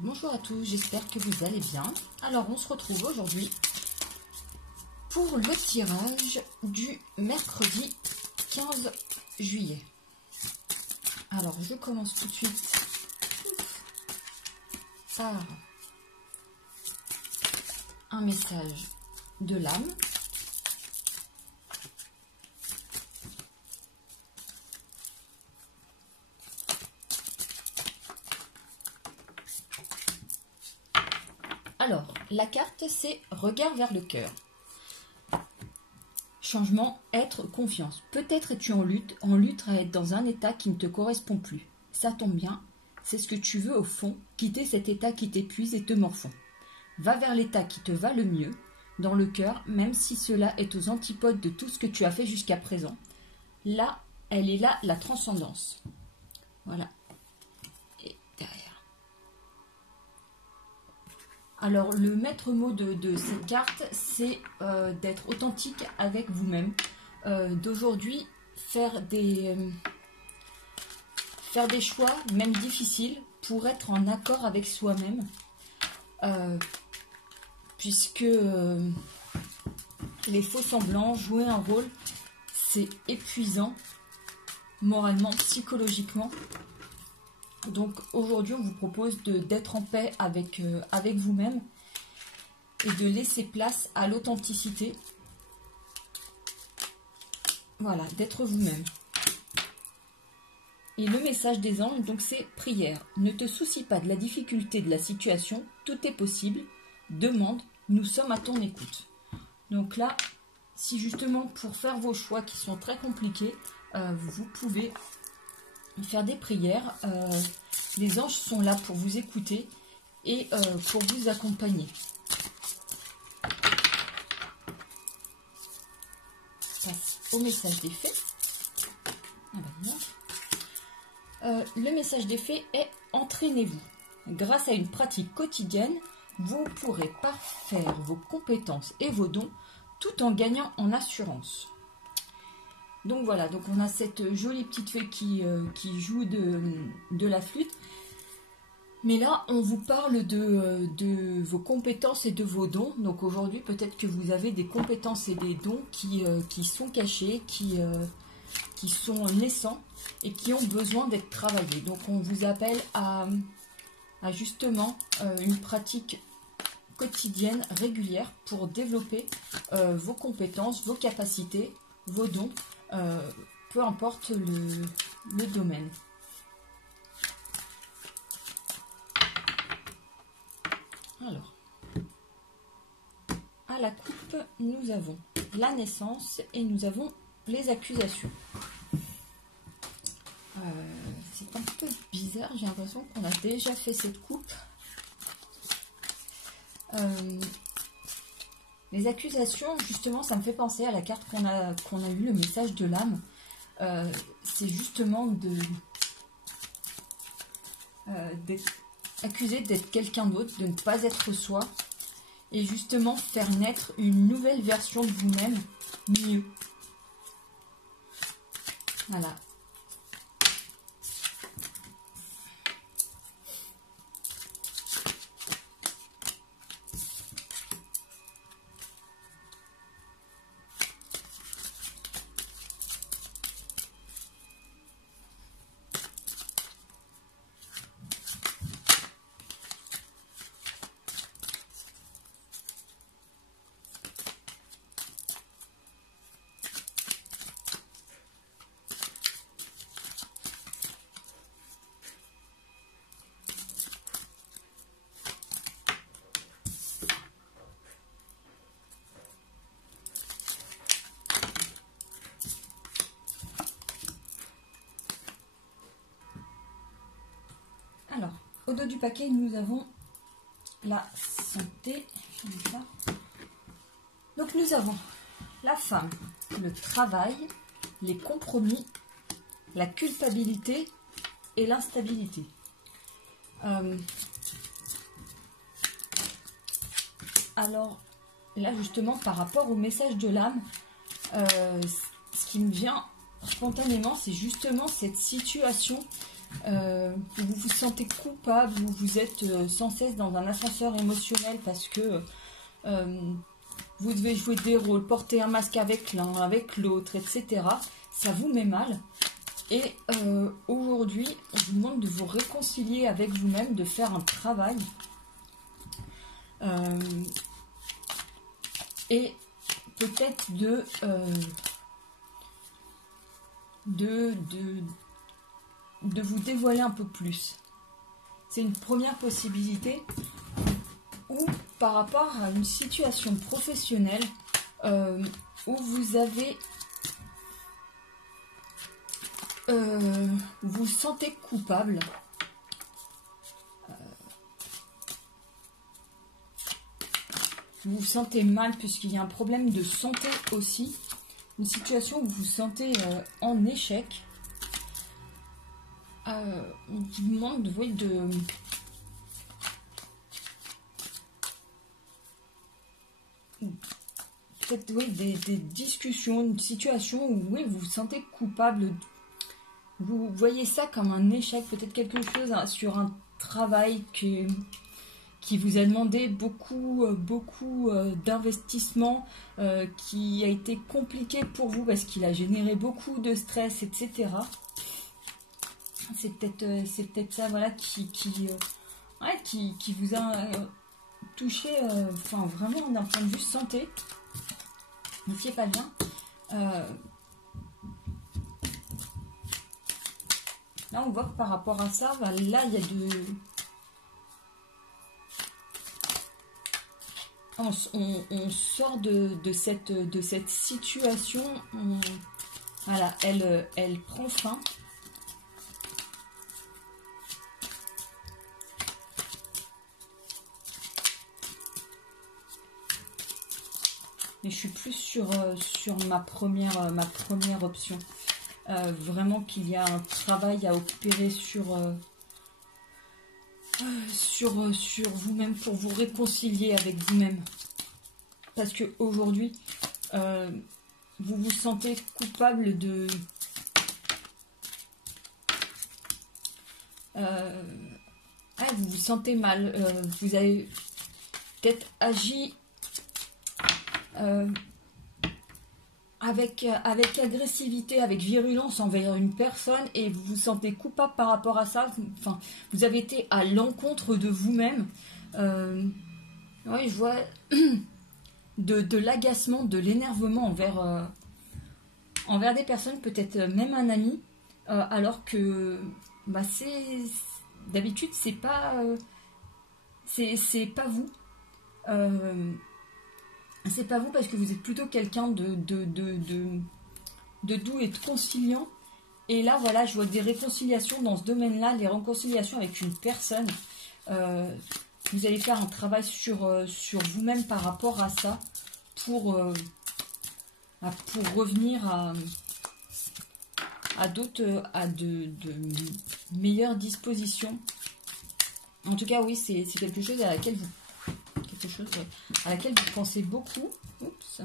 Bonjour à tous, j'espère que vous allez bien. Alors on se retrouve aujourd'hui pour le tirage du mercredi 15 juillet. Alors je commence tout de suite par un message de l'âme. Alors, la carte, c'est regard vers le cœur. Changement, être, confiance. Peut-être es-tu en lutte à être dans un état qui ne te correspond plus. Ça tombe bien, c'est ce que tu veux au fond, quitter cet état qui t'épuise et te morfond. Va vers l'état qui te va le mieux, dans le cœur, même si cela est aux antipodes de tout ce que tu as fait jusqu'à présent. Là, elle est là, la transcendance. Voilà. Et derrière. Alors, le maître mot de cette carte, c'est d'être authentique avec vous-même. D'aujourd'hui, faire des choix, même difficiles, pour être en accord avec soi-même. Puisque les faux semblants, jouer un rôle, c'est épuisant, moralement, psychologiquement. Donc aujourd'hui, on vous propose d'être en paix avec vous-même et de laisser place à l'authenticité. Voilà, d'être vous-même. Et le message des anges, donc c'est prière. Ne te soucie pas de la difficulté de la situation, tout est possible. Demande, nous sommes à ton écoute. Donc là, si justement pour faire vos choix qui sont très compliqués, vous pouvez faire des prières. Les anges sont là pour vous écouter et pour vous accompagner. On passe au message des fées. Le message des fées est entraînez-vous. Grâce à une pratique quotidienne, vous pourrez parfaire vos compétences et vos dons tout en gagnant en assurance. Donc voilà, donc on a cette jolie petite fée qui joue de la flûte. Mais là, on vous parle de vos compétences et de vos dons. Donc aujourd'hui, peut-être que vous avez des compétences et des dons qui sont cachés, qui sont naissants et qui ont besoin d'être travaillés. Donc on vous appelle à justement une pratique quotidienne, régulière, pour développer vos compétences, vos capacités, vos dons. Peu importe le domaine. Alors, à la coupe, nous avons la naissance et nous avons les accusations. C'est un peu bizarre, j'ai l'impression qu'on a déjà fait cette coupe. Les accusations, justement, ça me fait penser à la carte qu'on a eu, le message de l'âme. C'est justement d'être accusé d'être quelqu'un d'autre, de ne pas être soi, et justement faire naître une nouvelle version de vous-même, mieux. Voilà. Alors, au dos du paquet, nous avons la santé. Donc, nous avons la femme, le travail, les compromis, la culpabilité et l'instabilité. Alors, là, justement, par rapport au message de l'âme, ce qui me vient spontanément, c'est justement cette situation vous vous sentez coupable, vous êtes sans cesse dans un ascenseur émotionnel parce que vous devez jouer des rôles, porter un masque avec l'un, avec l'autre, etc. Ça vous met mal. Et aujourd'hui, on vous demande de vous réconcilier avec vous-même, de faire un travail. Et peut-être de vous dévoiler un peu plus. C'est une première possibilité. Ou par rapport à une situation professionnelle où vous avez vous vous sentez coupable. Vous vous sentez mal puisqu'il y a un problème de santé aussi. Une situation où vous vous sentez en échec. On vous demande peut-être des discussions, une situation où oui, vous vous sentez coupable. Vous voyez ça comme un échec, peut-être quelque chose sur un travail qui vous a demandé beaucoup d'investissement, qui a été compliqué pour vous parce qu'il a généré beaucoup de stress, etc. C'est peut-être ça, voilà, qui vous a touché, enfin vraiment d'un point de vue santé, qui est pas bien. Là, on voit que par rapport à ça, bah, là, il y a on sort de cette situation. Voilà, elle prend fin. Mais je suis plus sur ma première option. Vraiment qu'il y a un travail à opérer sur vous-même pour vous réconcilier avec vous-même. Parce que aujourd'hui, vous vous sentez coupable de... vous vous sentez mal. Vous avez peut-être agi... avec agressivité, avec virulence envers une personne et vous vous sentez coupable par rapport à ça. Enfin, vous avez été à l'encontre de vous-même. Oui, je vois de l'agacement, de l'énervement envers des personnes, peut-être même un ami, alors que bah, d'habitude c'est pas vous. C'est pas vous parce que vous êtes plutôt quelqu'un de doux et de conciliant. Et là, voilà, je vois des réconciliations dans ce domaine-là, les réconciliations avec une personne. Vous allez faire un travail sur vous-même par rapport à ça pour revenir à de meilleures dispositions. En tout cas, oui, c'est quelque chose à laquelle vous pensez beaucoup. Oups.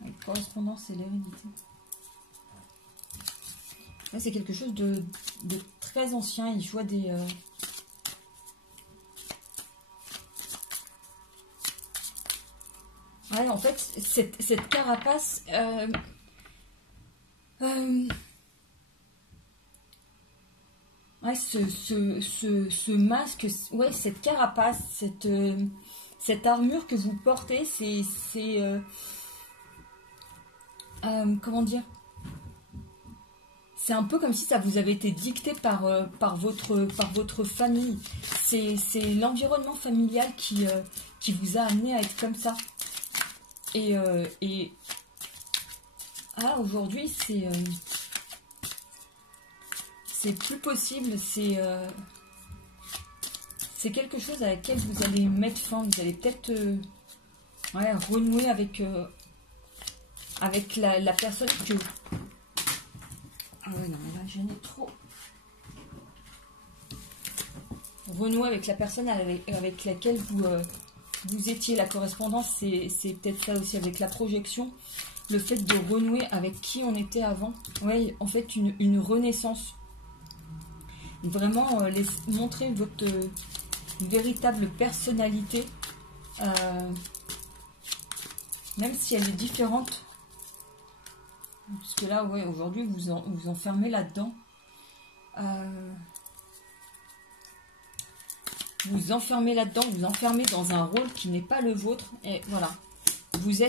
La correspondance et l'hérédité. Là, c'est quelque chose de très ancien. Je vois des... Ouais, en fait, cette carapace... Ouais, ce masque, ouais, cette carapace, cette armure que vous portez, c'est comment dire? C'est un peu comme si ça vous avait été dicté par votre famille. C'est l'environnement familial qui vous a amené à être comme ça. Et aujourd'hui, c'est plus possible, c'est quelque chose à laquelle vous allez mettre fin. Vous allez peut-être renouer avec la personne que... Ah ouais, non, là, j'en ai trop. Renouer avec la personne avec laquelle vous étiez. La correspondance, c'est peut-être ça aussi avec la projection. le fait de renouer avec qui on était avant. Ouais, en fait, une renaissance. Vraiment, montrer votre véritable personnalité. Même si elle est différente. Parce que là, ouais, aujourd'hui, vous enfermez là-dedans. Vous enfermez là-dedans, vous enfermez dans un rôle qui n'est pas le vôtre. Et voilà. Vous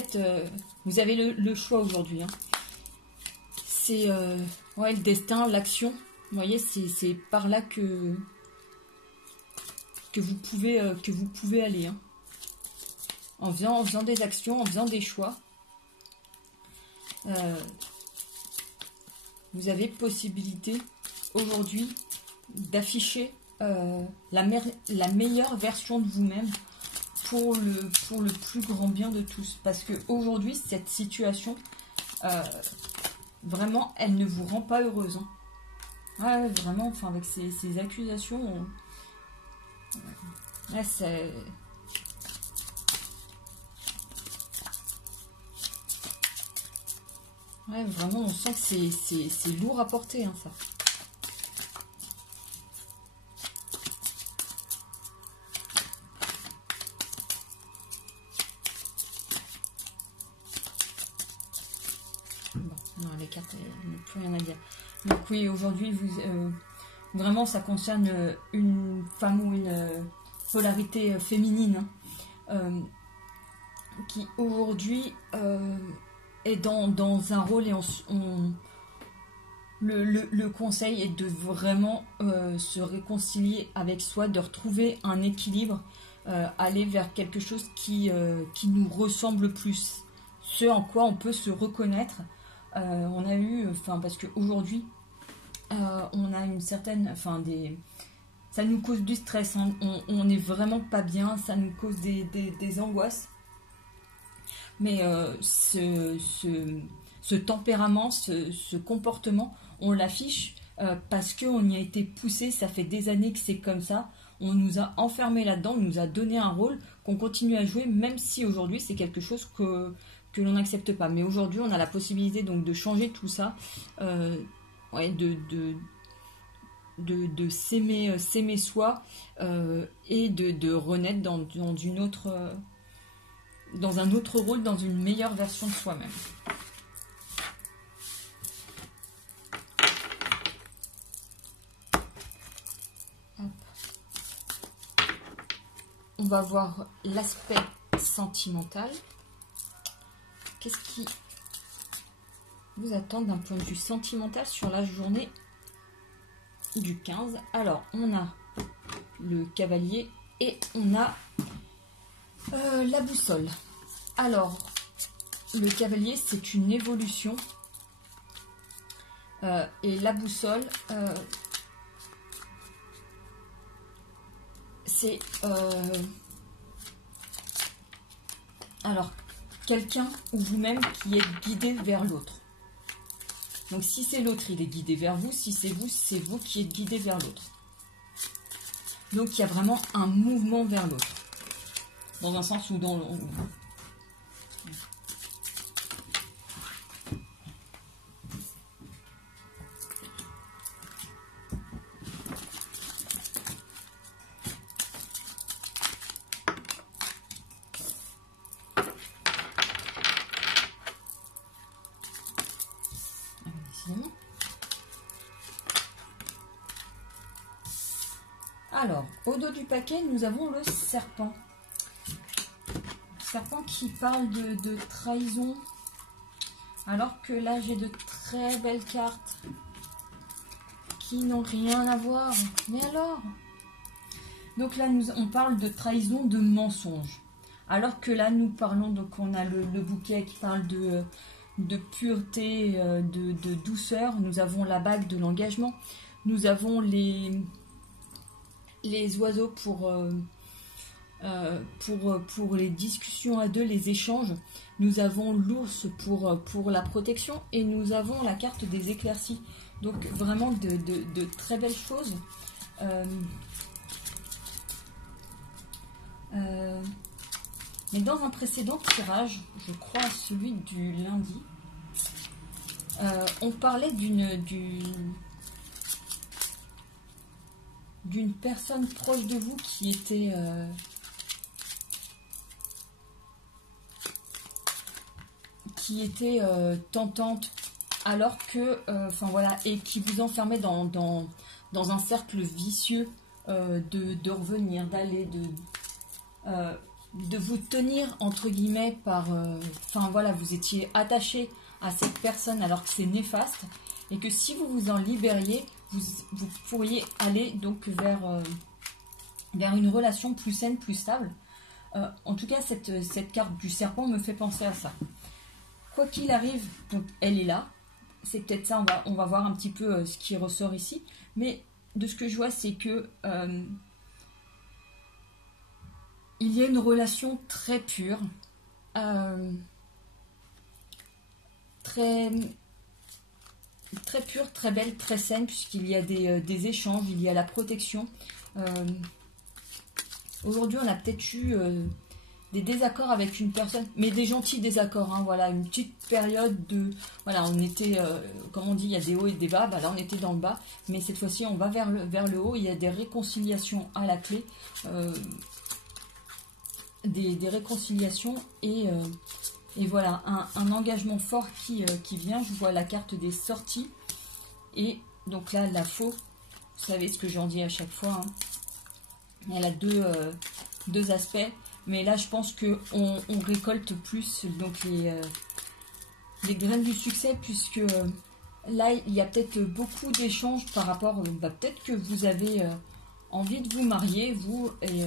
avez le choix aujourd'hui. Hein. C'est ouais, le destin, l'action. Vous voyez, c'est par là que vous pouvez aller. Hein. En faisant des actions, en faisant des choix. Vous avez possibilité aujourd'hui d'afficher la meilleure version de vous-même pour le plus grand bien de tous. Parce que aujourd'hui, cette situation, vraiment, elle ne vous rend pas heureuse. Hein. Ouais, vraiment, enfin, avec ces accusations, ouais, c'est... Ouais, vraiment, on sent que c'est lourd à porter, hein, ça. Bon, non, les cartes, il n'y a plus rien à dire. Donc oui, aujourd'hui, vraiment, ça concerne une femme ou une polarité féminine, hein, qui aujourd'hui... est dans un rôle et le conseil est de vraiment se réconcilier avec soi, de retrouver un équilibre, aller vers quelque chose qui nous ressemble plus, ce en quoi on peut se reconnaître. On a eu, enfin parce qu'aujourd'hui on a une certaine, ça nous cause du stress, hein, on n'est vraiment pas bien, ça nous cause des angoisses. Mais ce tempérament, ce comportement, on l'affiche parce qu'on y a été poussé, ça fait des années que c'est comme ça, on nous a enfermés là-dedans, on nous a donné un rôle qu'on continue à jouer, même si aujourd'hui c'est quelque chose que l'on n'accepte pas. Mais aujourd'hui on a la possibilité donc de changer tout ça, ouais, de s'aimer soi et de renaître dans une autre... dans un autre rôle, dans une meilleure version de soi-même. On va voir l'aspect sentimental. Qu'est-ce qui vous attend d'un point de vue sentimental sur la journée du 15? Alors, on a le cavalier et on a la boussole. Alors, le cavalier, c'est une évolution. Et la boussole, c'est... alors, quelqu'un ou vous-même qui est guidé vers l'autre. Donc, si c'est l'autre, il est guidé vers vous. Si c'est vous qui êtes guidé vers l'autre. Donc, il y a vraiment un mouvement vers l'autre. Dans un sens ou dans l'autre. Alors, au dos du paquet, nous avons le serpent. Serpent qui parle de trahison, alors que là j'ai de très belles cartes qui n'ont rien à voir. Mais alors, donc là on parle de trahison, de mensonge, alors que là nous parlons, donc on a le bouquet qui parle de pureté, de douceur. Nous avons la bague de l'engagement, nous avons les oiseaux pour les discussions à deux, les échanges. Nous avons l'ours pour la protection et nous avons la carte des éclaircies. Donc vraiment de très belles choses. Mais dans un précédent tirage, je crois celui du lundi, On parlait d'une personne proche de vous qui était tentante, alors que, enfin voilà, et qui vous enfermait dans un cercle vicieux de revenir, d'aller, de vous tenir entre guillemets par, enfin voilà, vous étiez attaché à cette personne alors que c'est néfaste, et que si vous vous en libériez, vous pourriez aller donc vers une relation plus saine, plus stable. En tout cas, cette carte du serpent me fait penser à ça. Quoi qu'il arrive, donc elle est là. C'est peut-être ça, on va voir un petit peu ce qui ressort ici. Mais de ce que je vois, c'est que il y a une relation très pure, très pure, très belle, très saine, puisqu'il y a des échanges, il y a la protection. Aujourd'hui, on a peut-être eu des désaccords avec une personne, mais des gentils désaccords, hein, voilà, une petite période de... Voilà, on était, comme on dit, il y a des hauts et des bas, bah là on était dans le bas, mais cette fois-ci on va vers le haut, il y a des réconciliations à la clé, des réconciliations, et voilà, un engagement fort qui vient. Je vois la carte des sorties, et donc là, la faux, vous savez ce que j'en dis à chaque fois, hein. Elle a deux aspects, mais là je pense qu'on récolte plus donc les graines du succès, puisque là il y a peut-être beaucoup d'échanges par rapport, peut-être que vous avez envie de vous marier, vous, et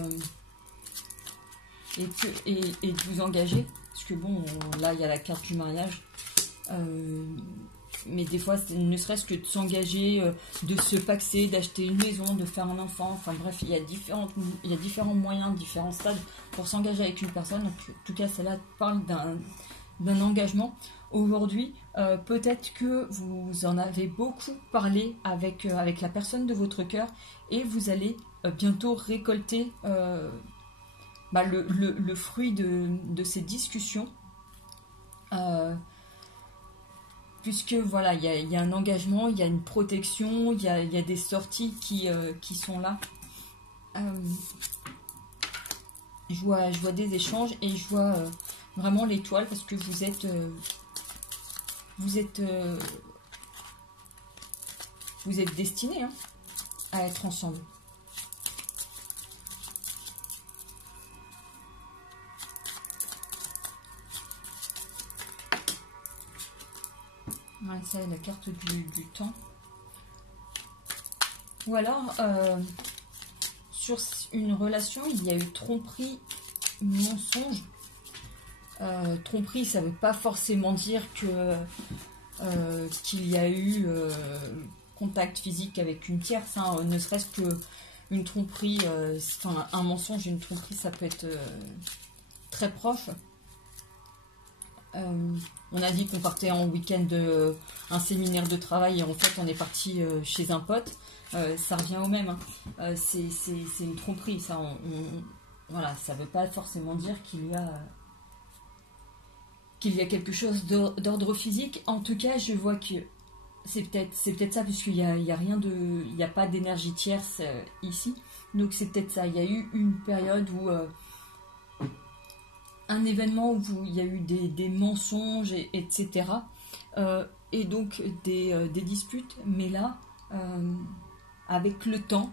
de vous engager, parce que bon, là il y a la carte du mariage, mais des fois, ne serait-ce que de s'engager, de se paxer, d'acheter une maison, de faire un enfant, enfin bref, il y a différents moyens, différents stades pour s'engager avec une personne. Donc, en tout cas, celle-là parle d'un engagement. Aujourd'hui, peut-être que vous en avez beaucoup parlé avec la personne de votre cœur, et vous allez bientôt récolter le fruit de ces discussions. Puisque voilà, il y a un engagement, il y a une protection, il y a des sorties qui sont là. Je vois des échanges, et je vois vraiment l'étoile, parce que vous êtes destinés, hein, à être ensemble. Ouais, ça, la carte du temps. Ou alors, sur une relation, il y a eu tromperie, mensonge. Tromperie, ça ne veut pas forcément dire qu'il y a eu contact physique avec une tierce, hein, ne serait-ce qu'une tromperie, enfin un mensonge et une tromperie, ça peut être très proche. On a dit qu'on partait en week-end, un séminaire de travail, et en fait on est parti chez un pote. Ça revient au même, hein. C'est une tromperie, ça. Voilà, ça ne veut pas forcément dire qu'il y a quelque chose d'ordre physique. En tout cas, je vois que c'est peut-être ça, puisqu'il n'y a rien il n'y a pas d'énergie tierce ici. Donc c'est peut-être ça. Il y a eu une période où un événement où il y a eu des mensonges, etc. Et donc des disputes. Mais là, avec le temps,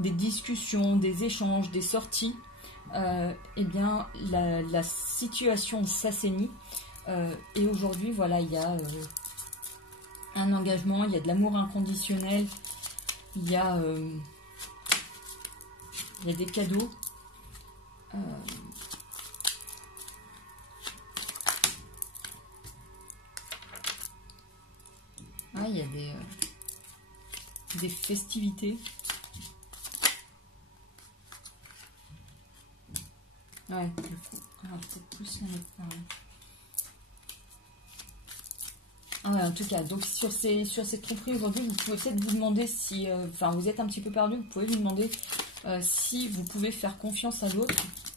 des discussions, des échanges, des sorties, eh bien la situation s'assainit. Et aujourd'hui, voilà, il y a un engagement, il y a de l'amour inconditionnel, il y a des cadeaux. Il y a des festivités. Ouais, peut-être plus en tout cas, donc sur cette tromperie aujourd'hui, vous pouvez peut-être vous demander si, vous êtes un petit peu perdu, vous pouvez vous demander si vous pouvez faire confiance à l'autre.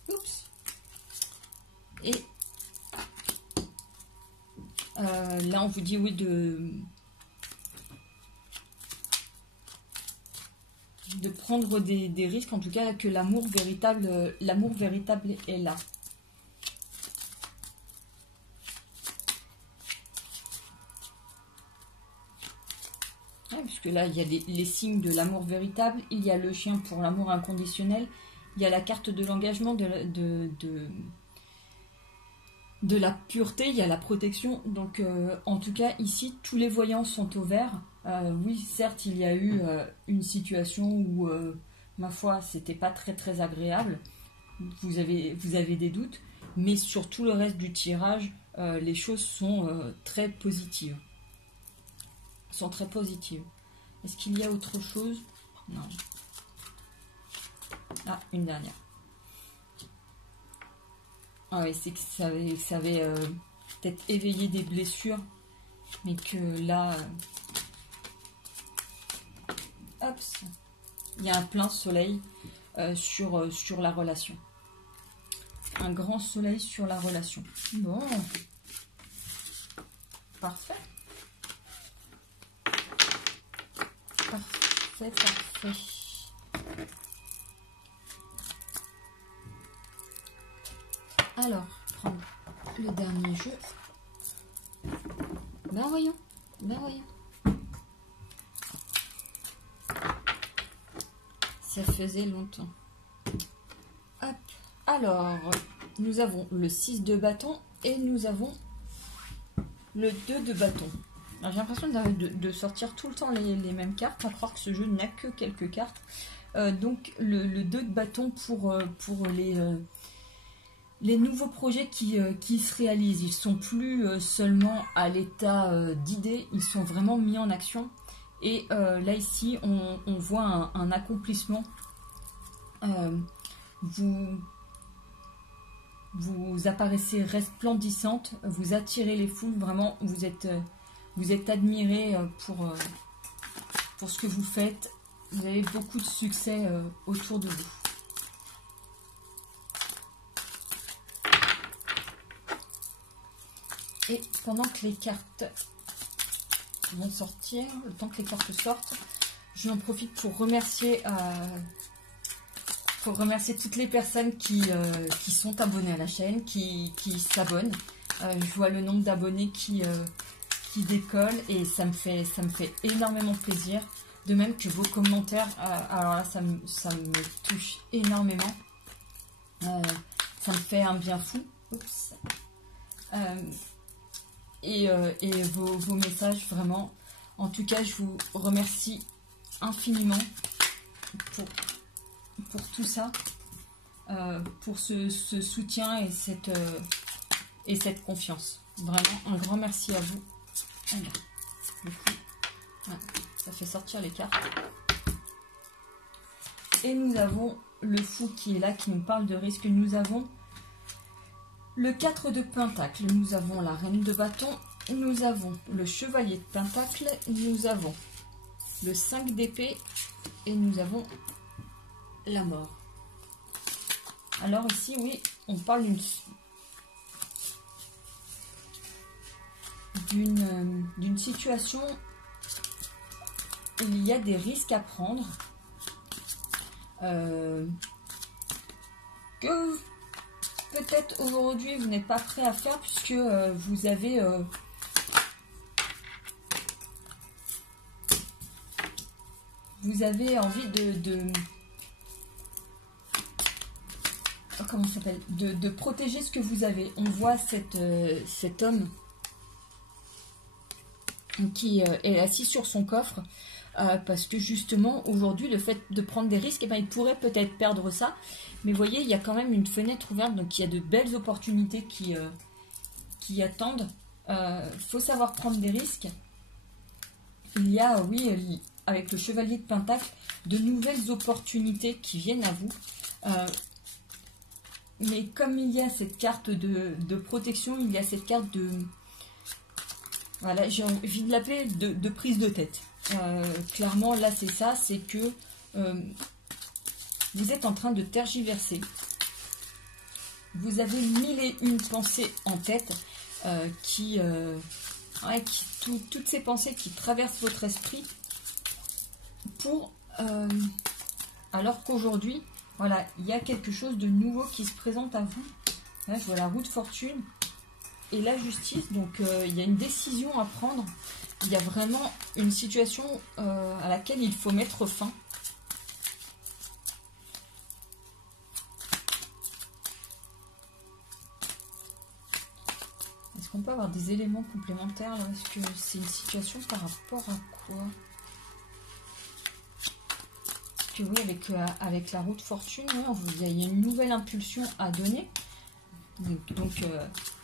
Oups. Et Là, on vous dit oui de prendre des risques, en tout cas que l'amour véritable est là. Puisque là, il y a les signes de l'amour véritable, il y a le chien pour l'amour inconditionnel, il y a la carte de l'engagement, de la pureté, il y a la protection. Donc, en tout cas, ici, tous les voyants sont au vert. Oui, certes, il y a eu une situation où, ma foi, c'était pas très très agréable. Vous avez des doutes, mais sur tout le reste du tirage, les choses sont très positives. Est-ce qu'il y a autre chose? Non. Ah, une dernière. Ah oui, c'est que ça avait peut-être éveillé des blessures, mais que là, hop, il y a un plein soleil sur la relation. Un grand soleil sur la relation. Bon. Parfait. Parfait. Alors, prendre le dernier jeu. Ben voyons. Ça faisait longtemps. Hop. Alors, nous avons le 6 de bâton et nous avons le 2 de bâton. J'ai l'impression de sortir tout le temps les mêmes cartes, à croire que ce jeu n'a que quelques cartes. Donc le 2 de bâton pour les nouveaux projets qui se réalisent. Ils ne sont plus seulement à l'état d'idée, ils sont vraiment mis en action. Et là ici, on voit un accomplissement. Vous apparaissez resplendissante, vous attirez les foules, vraiment, vous êtes admiré pour ce que vous faites. Vous avez beaucoup de succès autour de vous. Et pendant que les cartes vont sortir, le temps que les cartes sortent, je en profite pour remercier toutes les personnes qui sont abonnées à la chaîne, qui s'abonnent. Je vois le nombre d'abonnés qui décolle et ça me fait énormément plaisir. De même que vos commentaires, alors là ça me touche énormément. Ça me fait un bien fou. Oups. Et vos messages, vraiment. En tout cas, je vous remercie infiniment pour tout ça, pour ce soutien et cette confiance. Vraiment, un grand merci à vous. Alors, du coup, voilà, ça fait sortir les cartes. Et nous avons le fou qui est là, qui nous parle de risque. Nous avons le 4 de pentacle, nous avons la reine de bâton, nous avons le chevalier de pentacle, nous avons le 5 d'épée et nous avons la mort. Alors ici, oui, on parle d'une situation où il y a des risques à prendre, que peut-être aujourd'hui vous n'êtes pas prêt à faire, puisque vous avez envie comment ça s'appelle, de protéger ce que vous avez. On voit cet homme qui est assis sur son coffre, parce que justement aujourd'hui le fait de prendre des risques, il pourrait peut-être perdre ça, mais vous voyez, il y a quand même une fenêtre ouverte, donc il y a de belles opportunités qui attendent. Faut savoir prendre des risques. Il y a, oui, avec le chevalier de pentacle, de nouvelles opportunités qui viennent à vous, mais comme il y a cette carte de protection, il y a cette carte de, voilà, j'ai envie de l'appeler de prise de tête. Clairement, là, c'est ça, c'est que vous êtes en train de tergiverser. Vous avez 1001 pensées en tête qui Ouais, toutes ces pensées qui traversent votre esprit pour... alors qu'aujourd'hui, voilà, il y a quelque chose de nouveau qui se présente à vous. Là, je vois la roue de fortune et la justice. Donc, il y a une décision à prendre. Il y a vraiment une situation à laquelle il faut mettre fin. Est-ce qu'on peut avoir des éléments complémentaires là? Est-ce que c'est une situation par rapport à quoi? Que oui, avec la roue de fortune, ouais, il y a une nouvelle impulsion à donner. Donc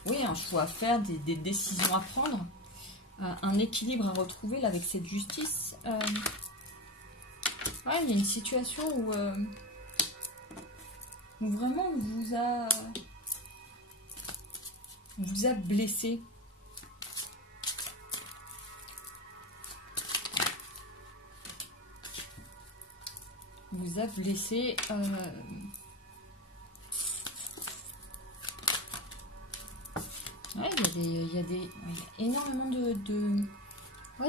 oui, un choix à faire, des décisions à prendre, un équilibre à retrouver là, avec cette justice. Ouais, il y a une situation où vraiment on vous a blessé. Vous a blessé. Ouais, il y a énormément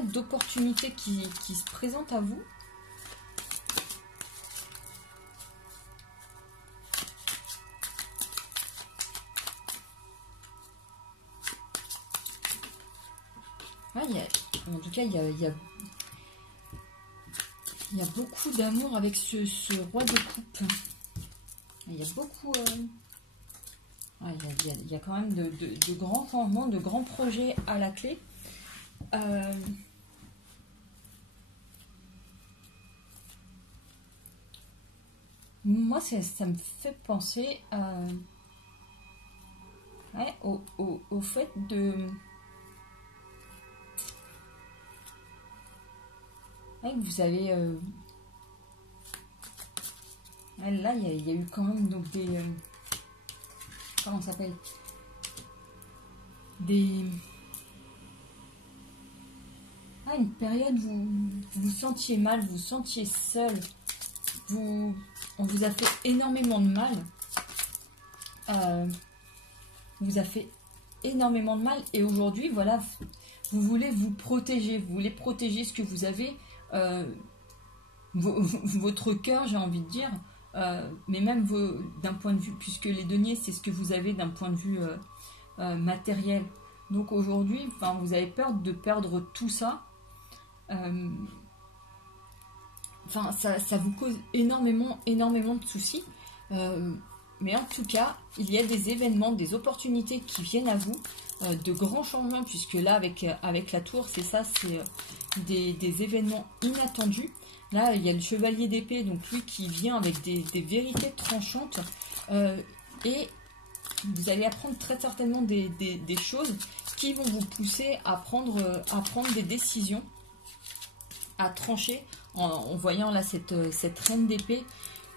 d'opportunités qui se présentent à vous. Ouais, en tout cas, il y a beaucoup d'amour avec ce roi de coupe. Il y a beaucoup... ouais, il y a quand même de grands changements, de grands projets à la clé. Moi, ça me fait penser ouais, au fait de... Ouais, vous avez... ouais, là, il y a eu quand même donc des... comment ça s'appelle? Ah, une période où vous vous sentiez mal, vous vous sentiez seul. On vous a fait énormément de mal. Vous a fait énormément de mal. Et aujourd'hui, voilà, vous voulez vous protéger. Vous voulez protéger ce que vous avez. Votre cœur, j'ai envie de dire. Mais même d'un point de vue, puisque les deniers, c'est ce que vous avez d'un point de vue matériel. Donc aujourd'hui, enfin, vous avez peur de perdre tout ça. Enfin, ça vous cause énormément de soucis. Mais en tout cas, il y a des événements, des opportunités qui viennent à vous, de grands changements, puisque là, avec la tour, c'est ça, c'est des événements inattendus. Là, il y a le chevalier d'épée, donc lui qui vient avec des vérités tranchantes. Et vous allez apprendre très certainement des choses qui vont vous pousser à prendre des décisions, à trancher, en voyant là cette reine d'épée.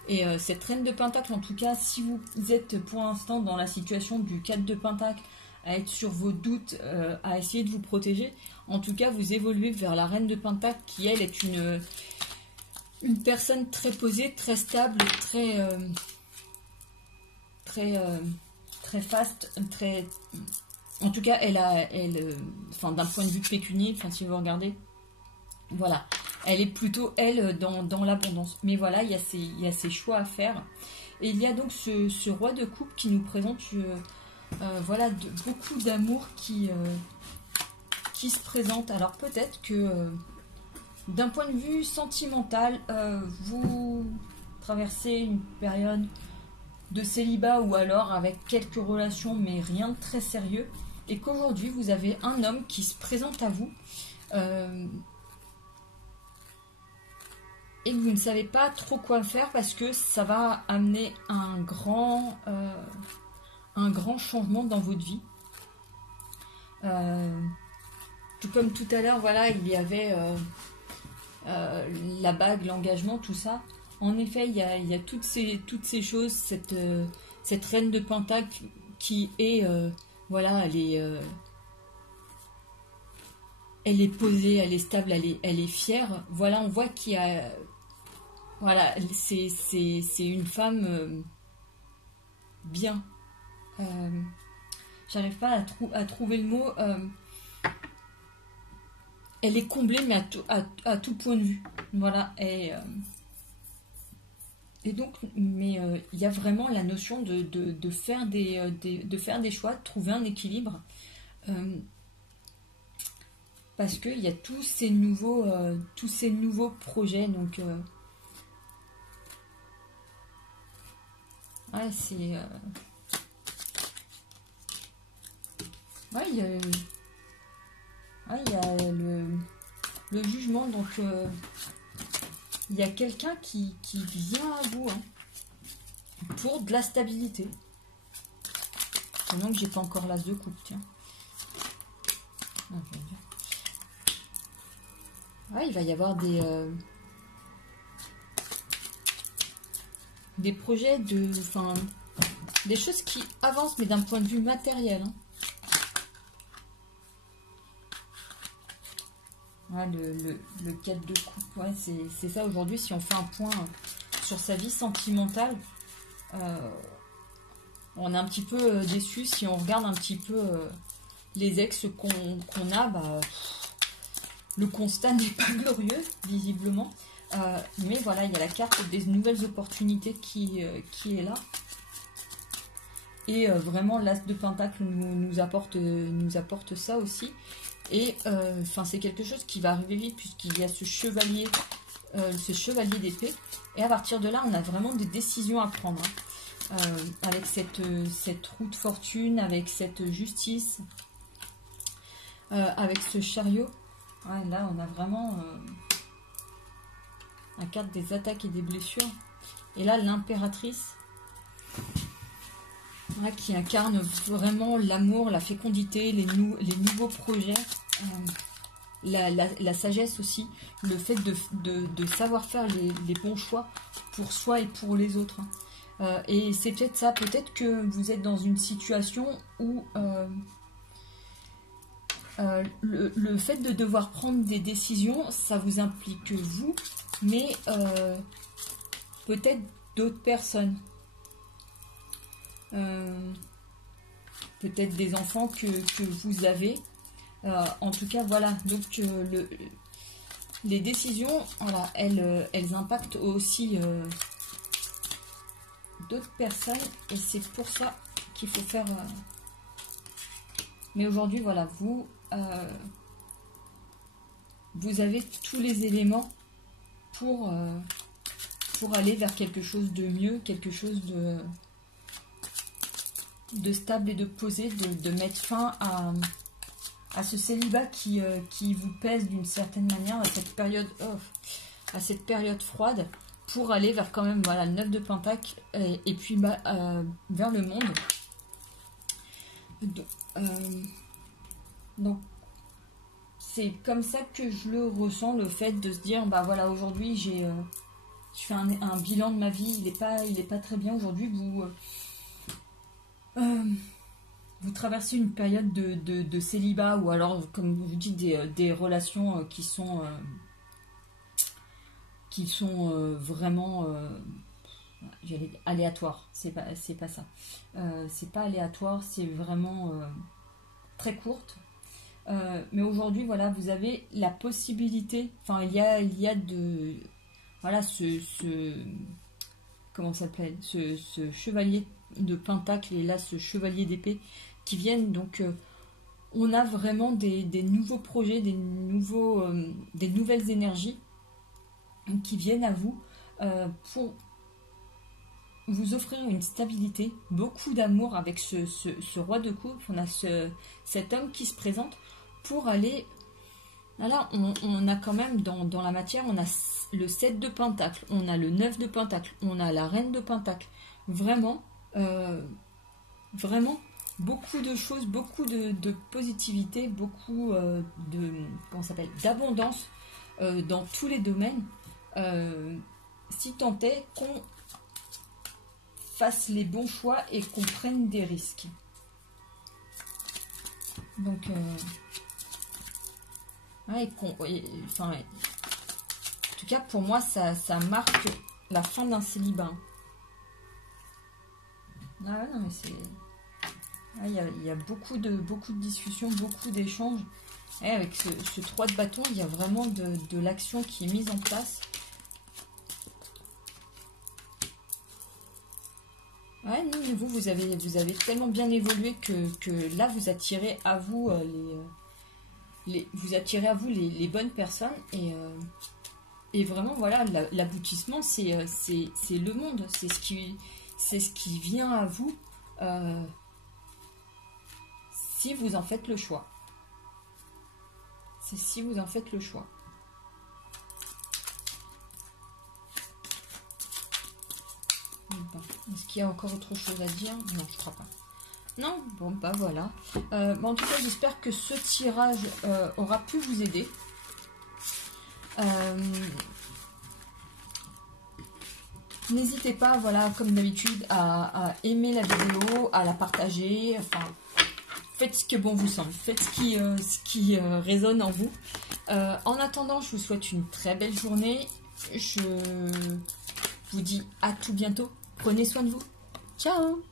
Et cette reine de pentacle, en tout cas, si vous êtes pour l'instant dans la situation du 4 de pentacle, à être sur vos doutes, à essayer de vous protéger, en tout cas, vous évoluez vers la reine de pentacle qui, elle, est une personne très posée, très stable, très faste, très... En tout cas, enfin, d'un point de vue pécunier, enfin, si vous regardez, voilà, elle est plutôt, elle, dans l'abondance. Mais voilà, il y a ces choix à faire. Et il y a donc ce roi de coupe qui nous présente voilà, beaucoup d'amour qui se présente. Alors peut-être que d'un point de vue sentimental, vous traversez une période de célibat ou alors avec quelques relations mais rien de très sérieux. Et qu'aujourd'hui, vous avez un homme qui se présente à vous et que vous ne savez pas trop quoi faire parce que ça va amener un grand changement dans votre vie. Tout comme tout à l'heure, voilà, il y avait la bague, l'engagement, tout ça. En effet, il y a toutes ces choses, cette reine de pentacle qui est, voilà, elle est posée, elle est stable, elle est fière. Voilà, on voit qu'il y a... Voilà, c'est une femme bien. J'arrive pas à trouver le mot. elle est comblée, mais à tout point de vue. Voilà. Et donc, mais il y a vraiment la notion de faire des choix, de trouver un équilibre. Parce qu'il y a tous ces nouveaux projets. Donc, ouais, c'est... ouais, il y a, le jugement. Donc, il y a quelqu'un qui vient à vous pour de la stabilité. Sinon que j'ai pas encore l'as de coupe, tiens. Ouais, il va y avoir des projets des choses qui avancent, mais d'un point de vue matériel. Ouais, le 4 de coupe, ouais, c'est ça aujourd'hui. Si on fait un point sur sa vie sentimentale, on est un petit peu déçu. Si on regarde un petit peu les ex qu'on a, bah, le constat n'est pas glorieux, visiblement. Mais voilà, il y a la carte des nouvelles opportunités qui est là. Et vraiment, l'As de Pentacle nous apporte ça aussi. Et c'est quelque chose qui va arriver vite, puisqu'il y a ce chevalier d'épée. Et à partir de là, on a vraiment des décisions à prendre. Avec cette roue de fortune, avec cette justice, avec ce chariot. Ouais, là, on a vraiment la carte des attaques et des blessures. Et là, l'impératrice, ouais, qui incarne vraiment l'amour, la fécondité, les nouveaux projets, la sagesse aussi, le fait de savoir faire les bons choix pour soi et pour les autres. Et c'est peut-être ça, peut-être que vous êtes dans une situation où le fait de devoir prendre des décisions, ça vous implique vous, mais peut-être d'autres personnes. Peut-être des enfants que vous avez. En tout cas, voilà. Donc, les décisions, voilà, elles impactent aussi d'autres personnes. Et c'est pour ça qu'il faut faire... Mais aujourd'hui, voilà, vous avez tous les éléments pour aller vers quelque chose de mieux, quelque chose de stable et de posé, de mettre fin à ce célibat qui vous pèse d'une certaine manière à cette période froide, pour aller vers quand même, voilà, le 9 de Pentacle et puis vers le monde. Donc c'est comme ça que je le ressens, le fait de se dire, bah voilà, aujourd'hui je fais un bilan de ma vie, il est pas très bien aujourd'hui. Vous traversez une période de célibat, ou alors, comme vous dites, des relations qui sont vraiment aléatoires. C'est pas ça. C'est pas aléatoire, c'est vraiment très courte. Mais aujourd'hui, voilà, vous avez la possibilité, il y a de... Voilà, comment ça s'appelle, ce chevalier de Pentacle et là ce chevalier d'épée qui viennent. Donc on a vraiment des nouveaux projets, des nouvelles énergies qui viennent à vous pour vous offrir une stabilité, beaucoup d'amour. Avec ce roi de coupe, on a cet homme qui se présente pour aller... Là, on a quand même dans la matière, on a le 7 de Pentacle, on a le 9 de Pentacle, on a la reine de Pentacle. Vraiment, vraiment beaucoup de choses, beaucoup de positivité, beaucoup d'abondance dans tous les domaines. Si tant est qu'on fasse les bons choix et qu'on prenne des risques. Donc... ouais, en tout cas, pour moi, ça marque la fin d'un célibat. Ah non, mais c'est... Il y a beaucoup de discussions, beaucoup d'échanges. Et avec ce 3 de bâton, il y a vraiment de l'action qui est mise en place. Ouais, non, mais vous avez tellement bien évolué que là, vous attirez à vous vous attirez à vous les bonnes personnes. Et vraiment, voilà, l'aboutissement, c'est le monde. C'est ce qui vient à vous si vous en faites le choix. C'est si vous en faites le choix. Est-ce qu'il y a encore autre chose à dire? Non, je crois pas. Non, bon, bah voilà. En tout cas, j'espère que ce tirage aura pu vous aider. N'hésitez pas, voilà, comme d'habitude, à aimer la vidéo, à la partager. Enfin, faites ce que bon vous semble. Faites ce qui résonne en vous. En attendant, je vous souhaite une très belle journée. Je vous dis à tout bientôt. Prenez soin de vous. Ciao!